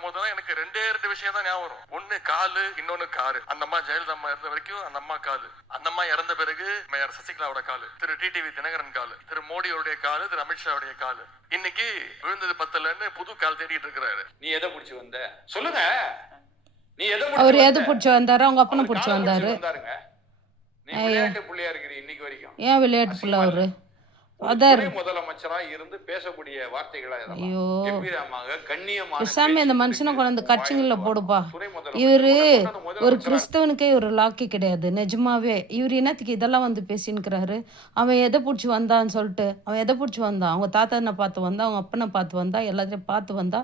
பார்க்கும் போதுதான் எனக்கு ரெண்டு விஷயம் தான் ஞாபகம் வரும். ஒண்ணு காலு, இன்னொன்னு காரு. அந்த அம்மா ஜெயலலிதா அம்மா இருந்த வரைக்கும் அந்த அம்மா காலு, அந்த அம்மா இறந்த பிறகு மேயர் சசிகலாவோட காலு, திரு டிடிவி தினகரன் காலு, திரு மோடியோடைய காலு, திரு அமித்ஷாவுடைய காலு. இன்னைக்கு விழுந்தது பத்தலன்னு புது கால் தேடிட்டு இருக்கிறாரு. நீ எதை பிடிச்சி வந்த சொல்லுங்க. நீ அவர் எதை பிடிச்சி வந்தாரு? அவங்க அப்பனை பிடிச்சி வந்தாரு. நீ விளையாட்டு புள்ளியா இருக்கிற இன்னைக்கு வரைக்கும். ஏன் விளையாட்டு புள்ள அவரு? முதலமைச்சரா இருந்து பேசக்கூடிய வார்த்தைகளா ஐயோ பேசாம இந்த மனுஷனை கொண்டு வந்து கட்சிகள்ல போடுப்பா. இவரு ஒரு கிறிஸ்தவனுக்கே ஒரு லாக்கி கிடையாது நிஜமாவே. இவர் என்னத்துக்கு இதெல்லாம் வந்து பேசின்னுக்கிறாரு? அவன் எதை பிடிச்சி வந்தான்னு சொல்லிட்டு, அவன் எதை பிடிச்சி வந்தான்? அவங்க தாத்தானை பார்த்து வந்தா, அவங்க அப்பனை பார்த்து வந்தா, எல்லாத்தையும் பார்த்து வந்தா,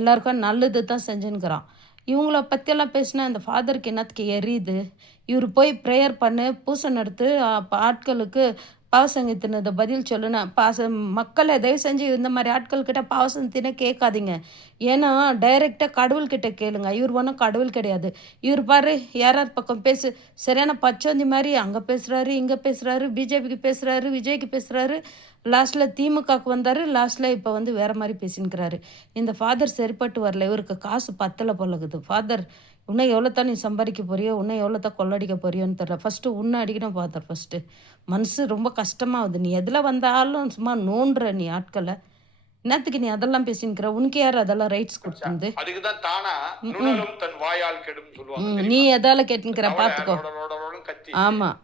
எல்லாருக்கும் நல்லது தான் செஞ்சுன்னுக்கிறான். இவங்கள பற்றியெல்லாம் பேசினா இந்த ஃபாதருக்கு என்னத்துக்கு எரியுது? இவர் போய் ப்ரேயர் பண்ணு, பூசை நடத்து, ஆட்களுக்கு பாவசங்கத்தினதை பதில் சொல்லுனா மக்களை தயவு செஞ்சு இந்த மாதிரி ஆட்கள்கிட்ட பாவசங்கத்தினே கேட்காதீங்க. ஏன்னா டைரெக்டாக கடவுள்கிட்ட கேளுங்க. இவர் ஒன்றும் கடவுள் கிடையாது. இவர் பாரு யாராவது பக்கம் பேசு சரியான பச்சோந்தி மாதிரி அங்கே பேசுகிறாரு, இங்கே பேசுகிறாரு, பிஜேபிக்கு பேசுகிறாரு, விஜய்க்கு பேசுகிறாரு, லாஸ்ட்டில் திமுகவுக்கு வந்தார், லாஸ்ட்டில் இப்போ வந்து வேறு மாதிரி பேசின்னுக்கிறாரு. இந்த ஃபாதர் சரிப்பட்டு வரல. இவருக்கு காசு பத்தலை போலகுது. ஃபாதர் இன்னும் எவ்வளோ தான் நீ சம்பாதிக்க போறியோ, இன்னும் எவ்வளோ தான் கொள்ளடிக்க போறியோன்னு தெரில. ஃபஸ்ட்டு உன்னை அடிக்கணும் ஃபாதர். ஃபஸ்ட்டு மனசு ரொம்ப கஷ்டமாகுது. நீ எதில் வந்தாலும் சும்மா நோண்டுற நீ ஆட்களை. என்னத்துக்கு நீ அதெல்லாம் பேசின்னுக்கிற? உனக்கு யார் அதெல்லாம் ரைட்ஸ் கொடுத்துருந்து? நீ எதால கேட்டுக்கிற பார்த்துக்கோ. ஆமாம்,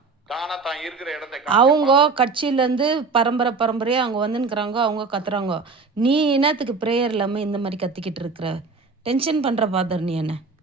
அவங்க கட்சியிலேருந்து பரம்பரையாக அவங்க வந்துன்னுக்குறாங்க, அவங்க கத்துறாங்க. நீ என்னத்துக்கு ப்ரேயர் இல்லாமல் இந்த மாதிரி கத்திக்கிட்டு இருக்கிற? டென்ஷன் பண்ணுற ஃபாதர் நீ என்ன?